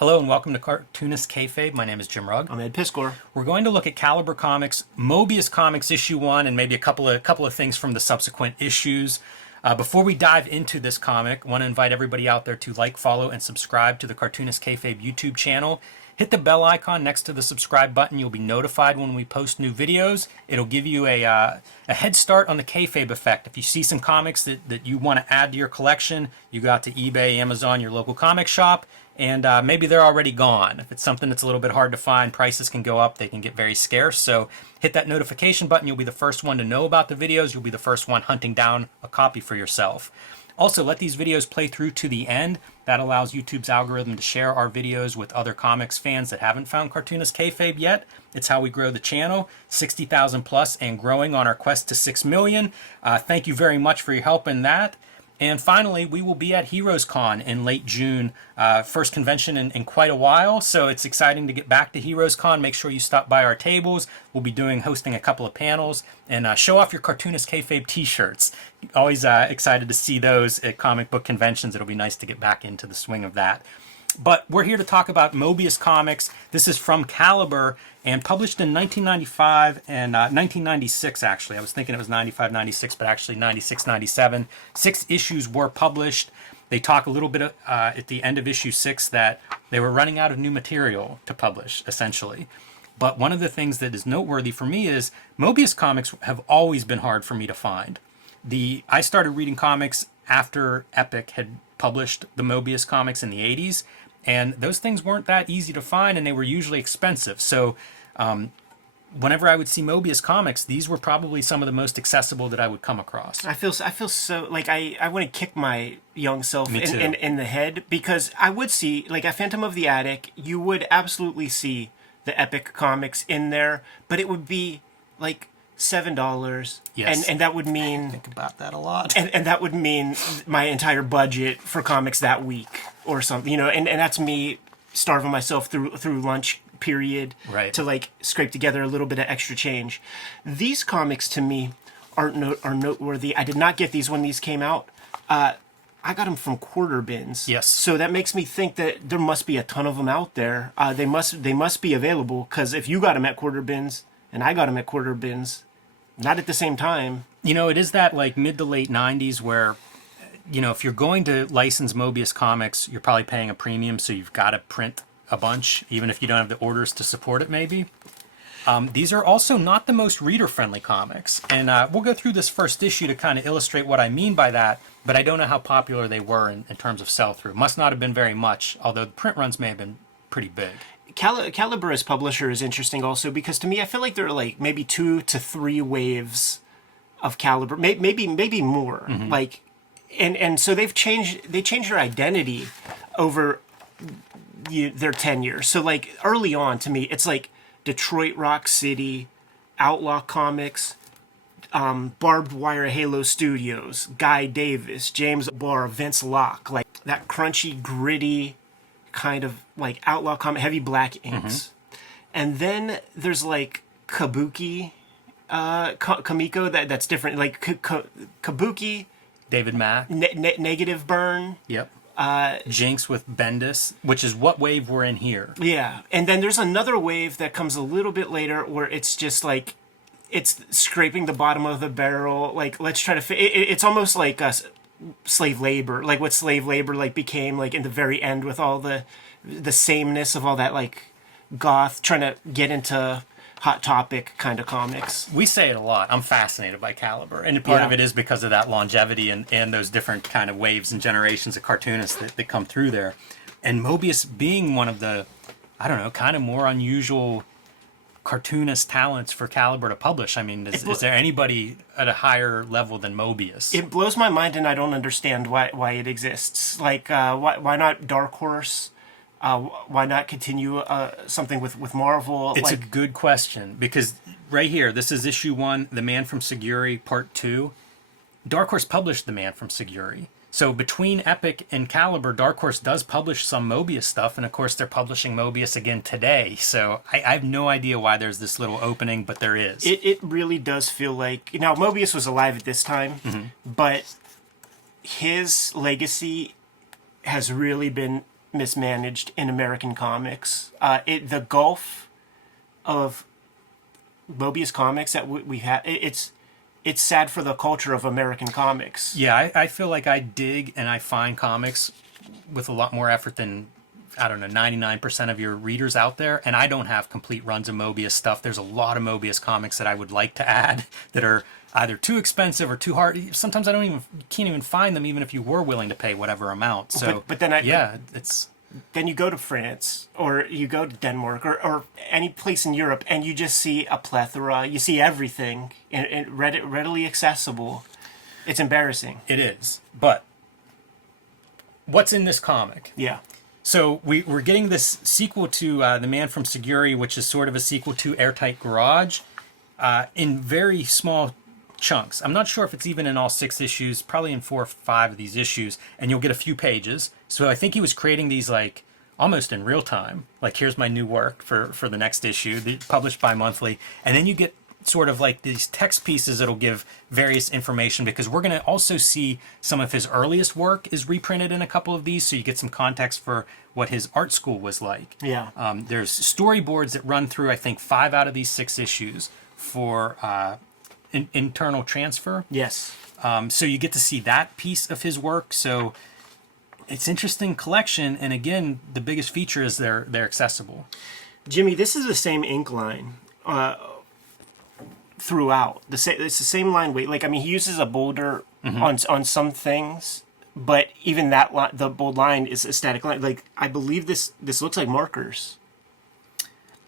Hello and welcome to Cartoonist Kayfabe. My name is Jim Rugg. I'm Ed Piskor. We're going to look at Caliber Comics, Moebius Comics issue 1, and maybe a couple of things from the subsequent issues. Before we dive into this comic, I want to invite everybody out there to like, follow, and subscribe to the Cartoonist Kayfabe YouTube channel. Hit the bell icon next to the subscribe button. You'll be notified when we post new videos. It'll give you a head start on the kayfabe effect. If you see some comics that you want to add to your collection, you go out to eBay, Amazon, your local comic shop, and maybe they're already gone. If it's something that's a little bit hard to find, prices can go up, they can get very scarce. So hit that notification button. You'll be the first one to know about the videos. You'll be the first one hunting down a copy for yourself. Also, let these videos play through to the end. That allows YouTube's algorithm to share our videos with other comics fans that haven't found Cartoonist Kayfabe yet. It's how we grow the channel, 60,000 plus and growing on our quest to 6 million. Thank you very much for your help in that. And finally, we will be at Heroes Con in late June, first convention in quite a while, so it's exciting to get back to Heroes Con. Make sure you stop by our tables. We'll be hosting a couple of panels, and show off your Cartoonist Kayfabe t-shirts. Always excited to see those at comic book conventions. It'll be nice to get back into the swing of that. But we're here to talk about Moebius Comics. This is from Caliber and published in 1995 and 1996, actually. I was thinking it was 95, 96, but actually 96, 97. 6 issues were published. They talk a little bit at the end of issue 6 that they were running out of new material to publish, essentially. But one of the things that is noteworthy for me is Moebius Comics have always been hard for me to find. I started reading comics after Epic had published the Moebius comics in the 80s, and those things weren't that easy to find, and they were usually expensive. So whenever I would see Moebius comics, these were probably some of the most accessible that I would come across. I feel so like I want to kick my young self in the head, because I would see, like, at Phantom of the Attic, you would absolutely see the Epic comics in there, but it would be like $7. Yes. And that would mean, I think about that a lot. and that would mean my entire budget for comics that week or something, and that's me starving myself through lunch period, right, to like scrape together a little bit of extra change. These comics to me are noteworthy. I did not get these when these came out. I got them from quarter bins. Yes. So that makes me think that there must be a ton of them out there. They must be available, because if you got them at quarter bins and I got them at quarter bins, not at the same time. It is that like mid to late 90s where, if you're going to license Moebius comics, you're probably paying a premium, so you've got to print a bunch, even if you don't have the orders to support it, maybe. These are also not the most reader-friendly comics, and we'll go through this first issue to kind of illustrate what I mean by that, but I don't know how popular they were in terms of sell-through. Must not have been very much, although the print runs may have been pretty big. Caliber as publisher is interesting also, because to me I feel like there are like maybe 2 to 3 waves of Caliber, maybe more. Mm-hmm. Like, and so they changed their identity over their tenure. So like early on, to me, it's like Detroit Rock City, Outlaw Comics, Barbed Wire Halo Studios, Guy Davis, James Barr, Vince Locke, like that crunchy, gritty kind of like outlaw comic, heavy black inks. Mm-hmm. And then there's like Kabuki, Kamiko, that's different. Like Kabuki, David Mack, Negative Burn. Yep. Jinx with Bendis, which is what wave we're in here. Yeah. And then there's another wave that comes a little bit later where it's just like, it's scraping the bottom of the barrel. Like, let's try to it's almost like slave labor, like what slave labor like became like in the very end, with all the sameness of all that like goth trying to get into Hot Topic kind of comics. We say it a lot. I'm fascinated by Caliber, and part of it is because of that longevity and those different kind of waves and generations of cartoonists that come through there. And Moebius being one of the, I don't know, kind of more unusual cartoonist talents for Caliber to publish. I mean, is there anybody at a higher level than Moebius? It blows my mind, and I don't understand why it exists. Like, why not Dark Horse? Why not continue something with Marvel? It's a good question, because right here, this is issue 1, The Man from Siguri, part 2. Dark Horse published The Man from Siguri. So between Epic and Caliber, Dark Horse does publish some Moebius stuff, and of course they're publishing Moebius again today. So I have no idea why there's this little opening, but there is. It really does feel like... Now, Moebius was alive at this time, mm-hmm. but his legacy has really been mismanaged in American comics. The gulf of Moebius comics that we have, it's sad for the culture of American comics. Yeah, I feel like I dig and I find comics with a lot more effort than, I don't know, 99% of your readers out there. And I don't have complete runs of Moebius stuff. There's a lot of Moebius comics that I would like to add that are either too expensive or too hard. Sometimes can't even find them, even if you were willing to pay whatever amount. So, but then it's... Then you go to France or you go to Denmark or any place in Europe and you just see a plethora. You see everything and readily accessible. It's embarrassing. It is. But what's in this comic? Yeah. So we're getting this sequel to The Man from Siguri, which is sort of a sequel to Airtight Garage, in very small chunks. I'm not sure if it's even in all 6 issues, probably in 4 or 5 of these issues, and you'll get a few pages. So I think he was creating these like almost in real time. Like, here's my new work for the next issue, published bi-monthly. And then you get sort of like these text pieces that'll give various information, because we're going to also see some of his earliest work is reprinted in a couple of these, so you get some context for what his art school was like. Yeah. There's storyboards that run through, I think, 5 out of these 6 issues for internal transfer. Yes. So you get to see that piece of his work. So it's interesting collection, and again, the biggest feature is they're accessible. Jimmy, this is the same ink line throughout. It's the same line weight. Like, I mean, he uses a bolder on some things, but even that the bold line is a static line. Like, I believe this looks like markers.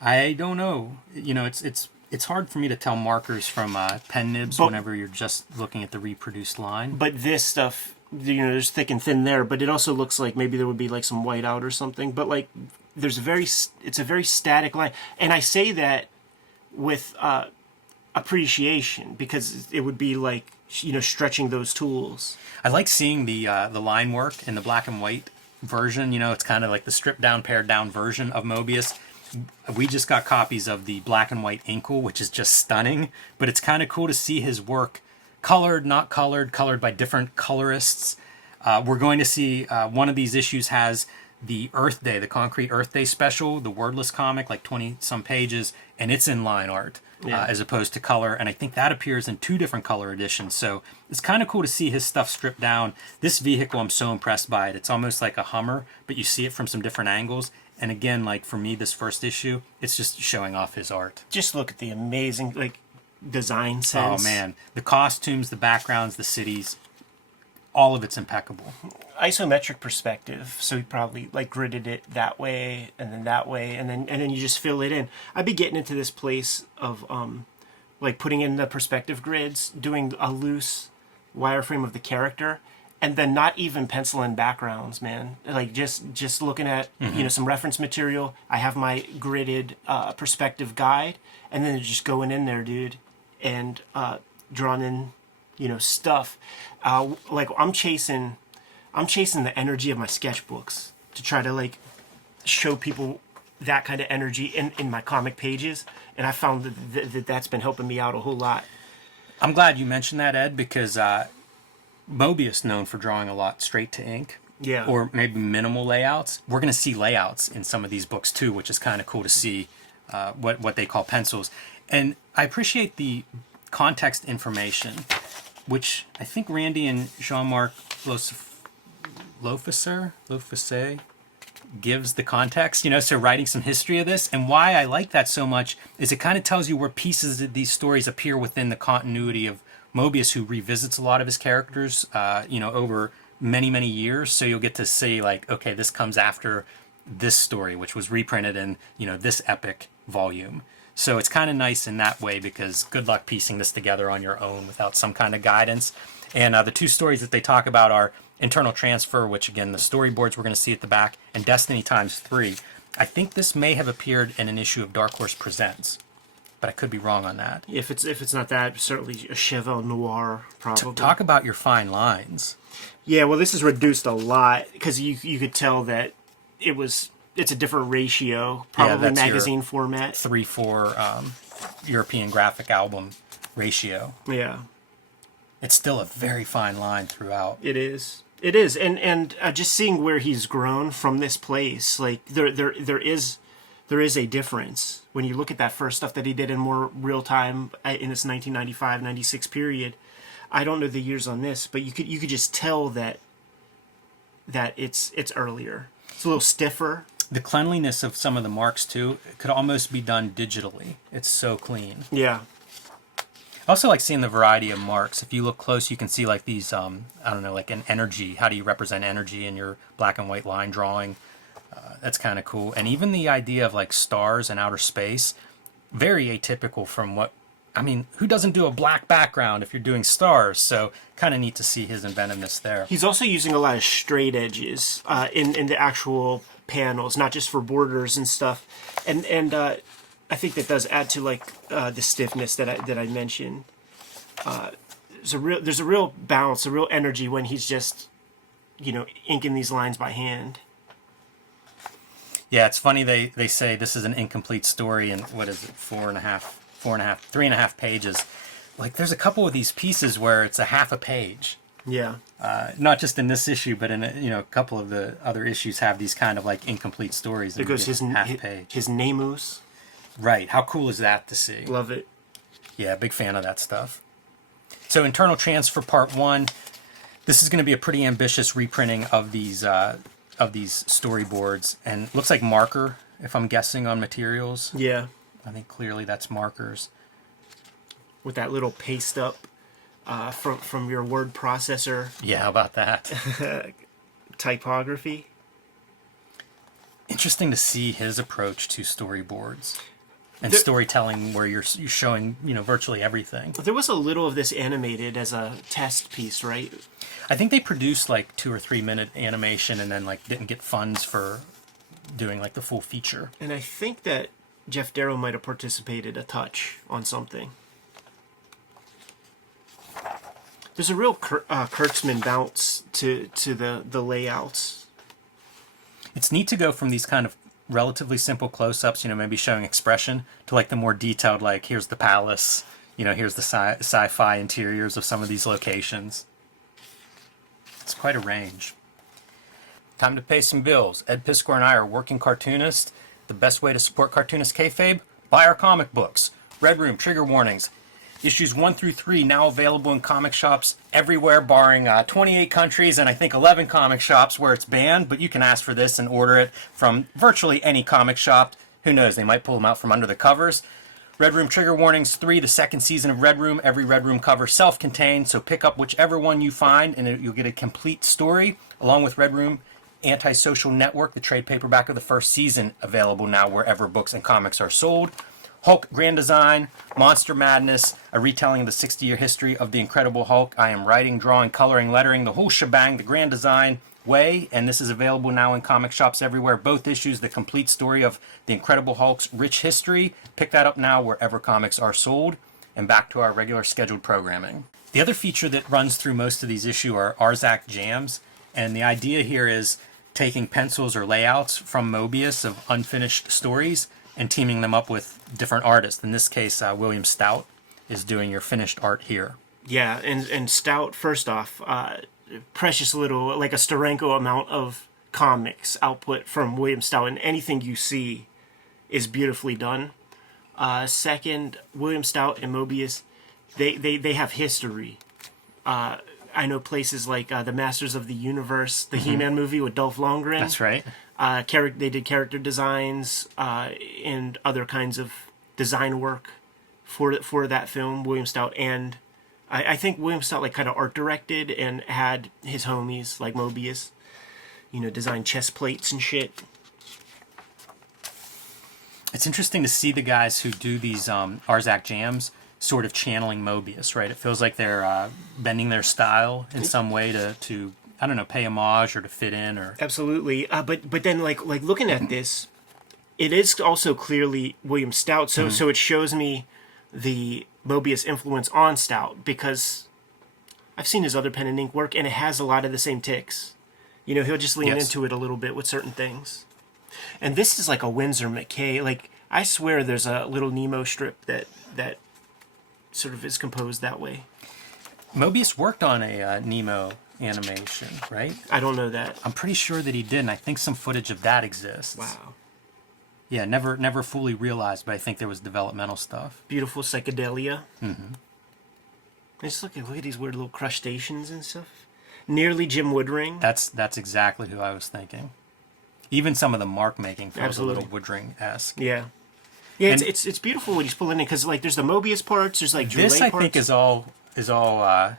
I don't know. You know, it's hard for me to tell markers from pen nibs whenever you're just looking at the reproduced line. But this stuff, you know, there's thick and thin there, but it also looks like maybe there would be like some white out or something. But like, it's a very static line. And I say that with appreciation, because it would be like, you know, stretching those tools. I like seeing the line work in the black and white version. You know, it's kind of like the stripped down, pared down version of Moebius. We just got copies of the black and white inkle, which is just stunning, but it's kind of cool to see his work colored, not colored, colored by different colorists. We're going to see one of these issues has the Earth Day, the Concrete Earth Day special, the wordless comic, like 20-some pages, and it's in line art as opposed to color, and I think that appears in 2 different color editions, so it's kind of cool to see his stuff stripped down. This vehicle, I'm so impressed by it. It's almost like a Hummer, but you see it from some different angles. And again, like for me, this first issue, it's just showing off his art. Just look at the amazing like design sense. Oh man, the costumes, the backgrounds, the cities, all of it's impeccable. Isometric perspective, so he probably like gridded it that way and then that way, and then you just fill it in. I'd be getting into this place of like putting in the perspective grids, doing a loose wireframe of the character, and then not even pencil in backgrounds, man. Like just looking at you know, some reference material. I have my gridded perspective guide, and then just going in there, dude, and drawing in, you know, stuff. Like I'm chasing the energy of my sketchbooks to try to like show people that kind of energy in my comic pages, and I found that that's been helping me out a whole lot. I'm glad you mentioned that, Ed, because Moebius known for drawing a lot straight to ink. Yeah. Or maybe minimal layouts. We're going to see layouts in some of these books too, which is kind of cool to see what they call pencils. And I appreciate the context information, which I think Randy and Jean-Marc Lofficer gives the context, you know, so writing some history of this. And why I like that so much is it kind of tells you where pieces of these stories appear within the continuity of Moebius, who revisits a lot of his characters, you know, over many, many years. So you'll get to see like, okay, this comes after this story, which was reprinted in, you know, this epic volume. So it's kind of nice in that way, because good luck piecing this together on your own without some kind of guidance. And the 2 stories that they talk about are Internal Transfer, which again, the storyboards we're going to see at the back, and Destiny x3. I think this may have appeared in an issue of Dark Horse Presents, but I could be wrong on that. If it's not that, certainly a Cheval Noir, probably. Talk about your fine lines. Yeah, well, this is reduced a lot, because you could tell that it's a different ratio, probably magazine format. 3:4 European graphic album ratio. Yeah. It's still a very fine line throughout. It is. It is, and just seeing where he's grown from this place, like there is a difference when you look at that first stuff that he did in more real time in this 1995-96 period. I don't know the years on this, but you could just tell that it's earlier. It's a little stiffer. The cleanliness of some of the marks too, it could almost be done digitally. It's so clean. Yeah. I also like seeing the variety of marks. If you look close, you can see like these, I don't know, like an energy. How do you represent energy in your black and white line drawing? That's kind of cool. And even the idea of like stars and outer space, very atypical from what, I mean, who doesn't do a black background if you're doing stars? So kind of neat to see his inventiveness there. He's also using a lot of straight edges in the actual panels, not just for borders and stuff. And I think that does add to like the stiffness that I mentioned. There's a real balance, a real energy when he's just, inking these lines by hand. Yeah, it's funny they say this is an incomplete story and what is it, 3.5 pages. Like there's a couple of these pieces where it's a half a page. Yeah. Not just in this issue, but in a couple of the other issues have these kind of like incomplete stories. There goes his page. His Namus. Right. How cool is that to see? Love it. Yeah, big fan of that stuff. So internal transfer part 1. This is going to be a pretty ambitious reprinting of these storyboards, and looks like marker, if I'm guessing on materials. Yeah. I think clearly that's markers. With that little paste up from your word processor. Yeah, how about that? Typography. Interesting to see his approach to storyboards and storytelling, where you're showing virtually everything. There was a little of this animated as a test piece, right? I think they produced like 2 or 3 minute animation and then like didn't get funds for doing like the full feature. And I think that Jeff Darrow might have participated a touch on something. There's a real Kurtzman bounce to the layouts. It's neat to go from these kind of relatively simple close-ups, maybe showing expression, to like the more detailed, like here's the palace, here's the sci-fi interiors of some of these locations. It's quite a range. Time to pay some bills. Ed Piskor and I are working Cartoonist. The best way to support Cartoonist Kayfabe? Buy our comic books. Red Room, Trigger Warnings. Issues 1 through 3 now available in comic shops everywhere, barring 28 countries and I think 11 comic shops where it's banned, but you can ask for this and order it from virtually any comic shop. Who knows, they might pull them out from under the covers. Red Room Trigger Warnings 3, the second season of Red Room. Every Red Room cover self-contained, so pick up whichever one you find and you'll get a complete story, along with Red Room Antisocial Network, the trade paperback of the first season, available now wherever books and comics are sold. Hulk Grand Design, Monster Madness, a retelling of the 60-year history of the Incredible Hulk. I am writing, drawing, coloring, lettering, the whole shebang, the Grand Design way, and this is available now in comic shops everywhere. Both issues, the complete story of the Incredible Hulk's rich history. Pick that up now wherever comics are sold. And back to our regular scheduled programming. The other feature that runs through most of these issues are Arzak jams, and the idea here is taking pencils or layouts from Moebius of unfinished stories and teaming them up with different artists. In this case, William Stout is doing your finished art here. Yeah, and Stout, first off, precious little, like a Steranko amount of comics output from William Stout, and anything you see is beautifully done. Second, William Stout and Moebius, they have history. I know places like the Masters of the Universe, the He-Man movie with Dolph Lundgren. That's right. They did character designs and other kinds of design work for that film, William Stout. And I think William Stout like kind of art directed and had his homies like Moebius, design chest plates and shit. It's interesting to see the guys who do these Arzak jams sort of channeling Moebius, right? It feels like they're bending their style in some way to I don't know, pay homage or to fit in, or absolutely. But then like looking at this, it is also clearly William Stout. So it shows me the Moebius influence on Stout, because I've seen his other pen and ink work and it has a lot of the same ticks. He'll just lean into it a little bit with certain things. And this is like a Winsor McKay. Like I swear there's a little Nemo strip that sort of is composed that way. Moebius worked on a Nemo animation, right? I don't know that. I'm pretty sure that he did, and I think some footage of that exists. Wow. Yeah, never fully realized, but I think there was developmental stuff. Beautiful psychedelia. Mm-hmm. Just look at these weird little crustaceans and stuff. Nearly Jim Woodring. That's exactly who I was thinking. Even some of the mark making feels Absolutely. a little Woodring-esque. Yeah. Yeah, And- it's beautiful what he's pulling in because like there's the Moebius parts, there's like This Droulet I parts. think is all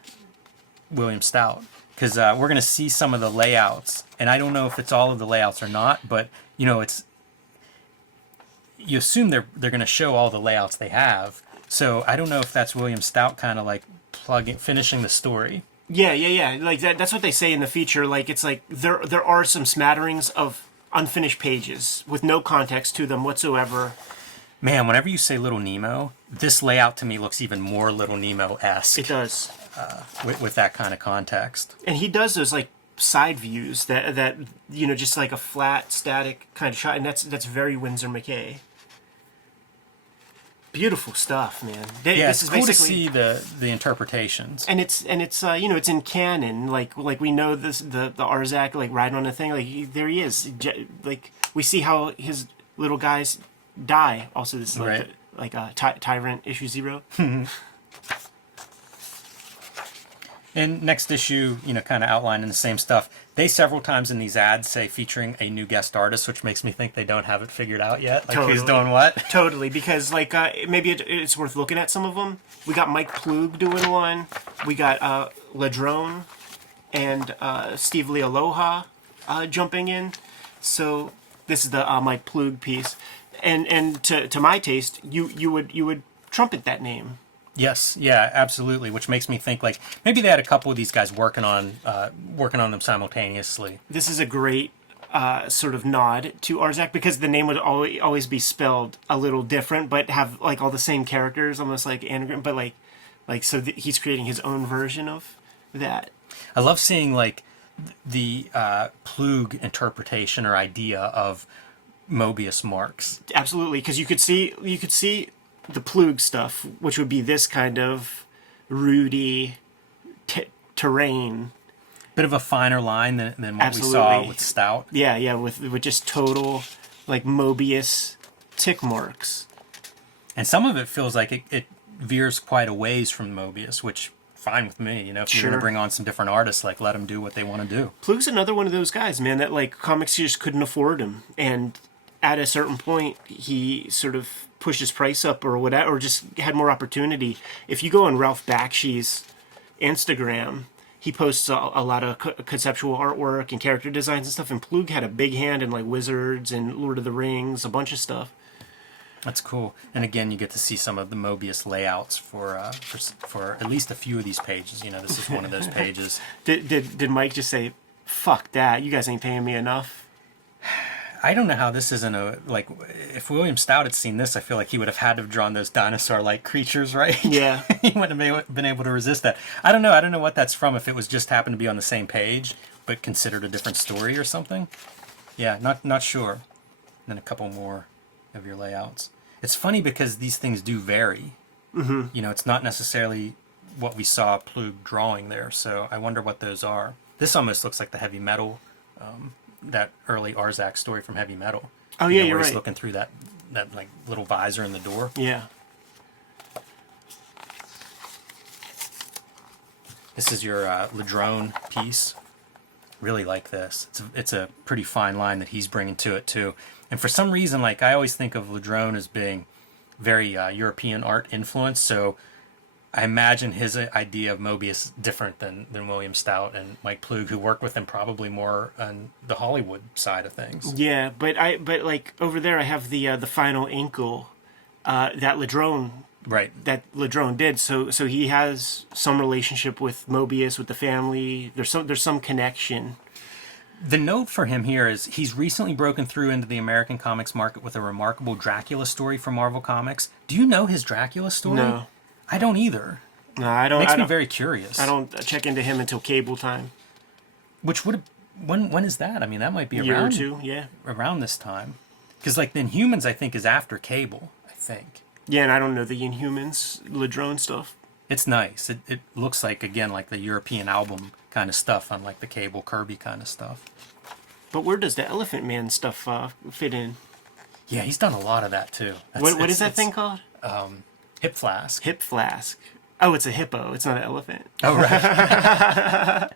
William Stout, because we're going to see some of the layouts, and I don't know if it's all of the layouts or not, but you know, you assume they're going to show all the layouts they have. So I don't know if that's William Stout kind of like finishing the story. Yeah. Like that's what they say in the feature. Like it's like there are some smatterings of unfinished pages with no context to them whatsoever. Man, whenever you say Little Nemo, this layout to me looks even more Little Nemo-esque. It does. With that kind of context. And he does those like side views that you know, just like a flat static kind of shot, and that's very Winsor McKay. Beautiful stuff, man. Yeah, This it's is cool to basically- see the interpretations. and it's you know, it's in canon. Like we know this the Arzak like riding on a thing. Like there he is. Like we see how his little guys die. Also, this is like Right. Tyrant issue 0. And next issue, you know, kind of outlining the same stuff. They several times in these ads say featuring a new guest artist, which makes me think they don't have it figured out yet. Like who's Totally. doing what? Totally, because like maybe it's worth looking at some of them. We got Mike Plug doing one. We got Ladrone and Steve Lealoha jumping in. So this is the Mike Plug piece, and to my taste, you would trumpet that name. Yes, yeah, absolutely. Which makes me think like maybe they had a couple of these guys working on them simultaneously. This is a great sort of nod to Arzak because the name would always be spelled a little different, but have like all the same characters, almost like anagram. But like so he's creating his own version of that. I love seeing like the Plug interpretation or idea of Moebius marks. Absolutely, because you could see the Plug stuff, which would be this kind of rooty terrain. Bit of a finer line than what we saw Absolutely. with Stout. Yeah, with just total like Moebius tick marks. And some of it feels like it veers quite a ways from Moebius, which fine with me. You know, if you're going Sure. to bring on some different artists, like let them do what they want to do. Plug's another one of those guys, man, that like comics just couldn't afford him, and at a certain point, he sort of pushed his price up or whatever, or just had more opportunity. If you go on Ralph Bakshi's Instagram, he posts a lot of conceptual artwork and character designs and stuff, and Plug had a big hand in like Wizards and Lord of the Rings, a bunch of stuff. That's cool. And again, you get to see some of the Moebius layouts for at least a few of these pages. You know, this is one of those pages. Did Mike just say, "Fuck that! You guys ain't paying me enough"? I don't know how this isn't like, if William Stout had seen this, I feel like he would have had to have drawn those dinosaur-like creatures, right? Yeah. He wouldn't have been able to resist that. I don't know what that's from, if it was just happened to be on the same page, but considered a different story or something. Yeah, not sure. Then a couple more of your layouts. It's funny because these things do vary. Mm-hmm. You know, it's not necessarily what we saw Plug drawing there, so I wonder what those are. This almost looks like the Heavy Metal, that early Arzak story from Heavy Metal. Oh You yeah, know, you're where right. he's looking through that like little visor in the door. Yeah. This is your Ladrone piece. Really like this. It's a pretty fine line that he's bringing to it too. And for some reason, like I always think of Ladrone as being very European art influence. So I imagine his idea of Moebius different than William Stout and Mike Plug, who worked with him probably more on the Hollywood side of things. Yeah, but like over there, I have the final inkle that Ladrone Right. did. So he has some relationship with Moebius, with the family. There's some connection. The note for him here is he's recently broken through into the American comics market with a remarkable Dracula story from Marvel Comics. Do you know his Dracula story? No. I don't either. No, I don't. Makes I me don't, very curious. I don't check into him until cable time. Which would have, when is that? I mean, that might be A year or around two, yeah. around this time, because like the Inhumans I think is after Cable. I think. Yeah, and I don't know the Inhumans, Ladrone stuff. It's nice. It looks like, again, like the European album kind of stuff, unlike the Cable Kirby kind of stuff. But where does the Elephant Man stuff fit in? Yeah, he's done a lot of that too. What is that thing called? Hip Flask. Hip flask. Oh, it's a hippo. It's not an elephant. Oh, right.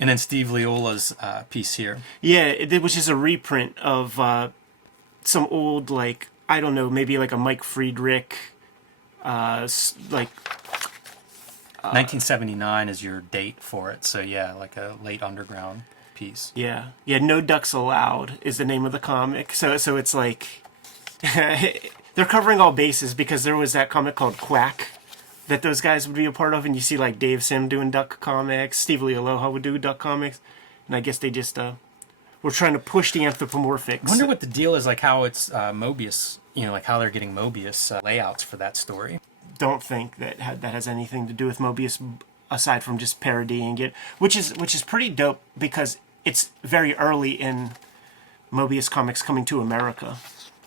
And then Steve Liola's piece here. Yeah, it was just a reprint of some old, like, I don't know, maybe like a Mike Friedrich, like 1979 is your date for it. So yeah, like a late underground piece. yeah, No Ducks Allowed is the name of the comic. So it's like they're covering all bases because there was that comic called Quack that those guys would be a part of, and you see like Dave Sim doing duck comics, Steve Aloha would do duck comics, and I guess they just were trying to push the anthropomorphics. I wonder what the deal is, like how it's Moebius, like how they're getting Moebius layouts for that story. Don't think that has anything to do with Moebius aside from just parodying it, which is pretty dope because it's very early in Moebius comics coming to America.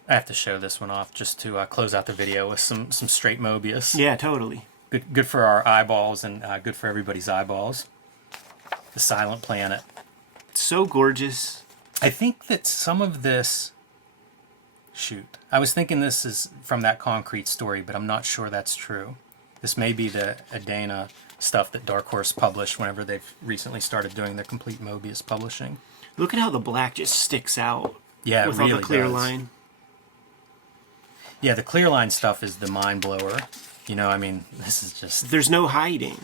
I have to show this one off just to close out the video with some straight Moebius. Yeah, totally. Good for our eyeballs and good for everybody's eyeballs. The Silent Planet. It's so gorgeous. I think that some of this... Shoot. I was thinking this is from that Concrete story, but I'm not sure that's true. This may be the Adana stuff that Dark Horse published whenever they've recently started doing their complete Moebius publishing. Look at how the black just sticks out. Yeah, with it really all the clear does. line. Yeah, the clear line stuff is the mind blower. I mean, this is just... There's no hiding.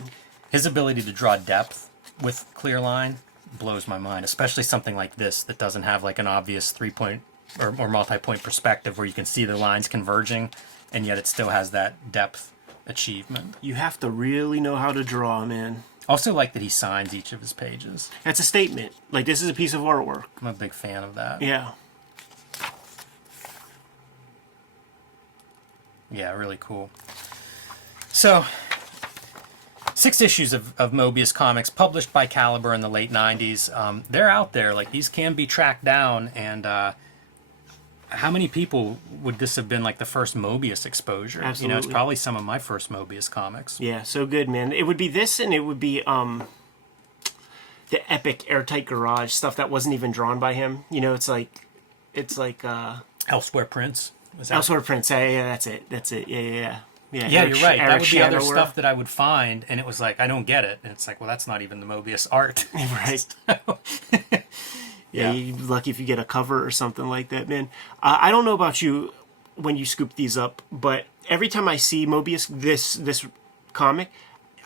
His ability to draw depth with clear line blows my mind, especially something like this that doesn't have like an obvious 3-point or multi-point perspective where you can see the lines converging, and yet it still has that depth achievement. You have to really know how to draw, man. Also like that he signs each of his pages. That's a statement. Like, this is a piece of artwork. I'm a big fan of that. Yeah. Yeah, really cool. So, 6 issues of Moebius comics published by Caliber in the late 90s. They're out there. Like, these can be tracked down. And how many people would this have been like the first Moebius exposure? Absolutely. It's probably some of my first Moebius comics. Yeah, so good, man. It would be this, and it would be the epic Airtight Garage stuff that wasn't even drawn by him. It's like Elsewhere Prince. Was that? Elsewhere Prince. Yeah, that's it. Yeah. Yeah, you're right. That would be other Shanower. stuff that I would find, and it was like, I don't get it. And it's like, well, that's not even the Moebius art. Right. Yeah. You're lucky if you get a cover or something like that, man. I don't know about you when you scoop these up, but every time I see Moebius, this comic,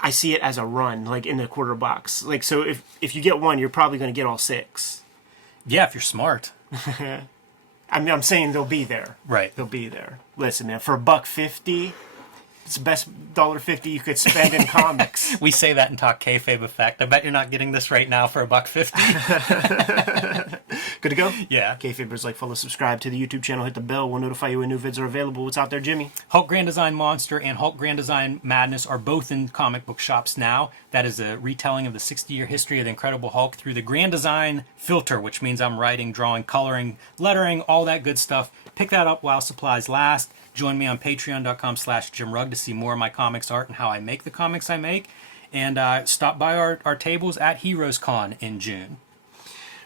I see it as a run, like in the quarter box. Like, so if you get one, you're probably going to get all 6. Yeah, if you're smart. I'm saying they'll be there. Right. They'll be there. Listen, man, for $1.50, it's the best $1.50 you could spend in comics. We say that and talk kayfabe effect. I bet you're not getting this right now for $1.50. Good to go? Yeah. Kayfabers, like, follow, subscribe to the YouTube channel, hit the bell. We'll notify you when new vids are available. What's out there, Jimmy? Hulk Grand Design Monster and Hulk Grand Design Madness are both in comic book shops now. That is a retelling of the 60-year history of the Incredible Hulk through the Grand Design filter, which means I'm writing, drawing, coloring, lettering, all that good stuff. Pick that up while supplies last. Join me on patreon.com/JimRugg to see more of my comics art and how I make the comics I make. And stop by our tables at Heroes Con in June.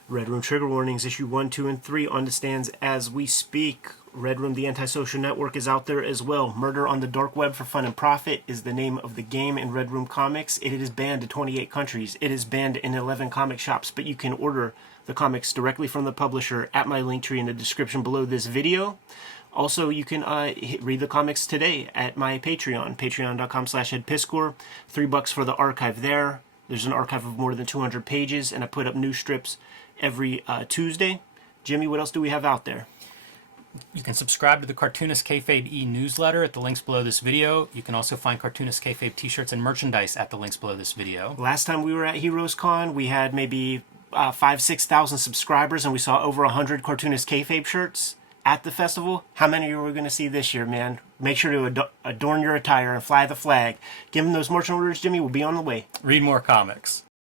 Red Room Trigger Warnings, issue 1, 2, and 3 on the stands as we speak. Red Room, the Antisocial Network, is out there as well. Murder on the Dark Web for Fun and Profit is the name of the game in Red Room Comics. It is banned in 28 countries. It is banned in 11 comic shops, but you can order the comics directly from the publisher at my link tree in the description below this video. Also, you can read the comics today at my Patreon, patreon.com/EdPiscor. $3 for the archive there. There's an archive of more than 200 pages, and I put up new strips every Tuesday. Jimmy, what else do we have out there? You can subscribe to the Cartoonist Kayfabe e-newsletter at the links below this video. You can also find Cartoonist Kayfabe t-shirts and merchandise at the links below this video. Last time we were at Heroes Con, we had maybe 5,000-6,000 subscribers, and we saw over 100 Cartoonist Kayfabe shirts at the festival. How many are we going to see this year, man? Make sure to adorn your attire and fly the flag. Give them those marching orders, Jimmy. We'll be on the way. Read more comics.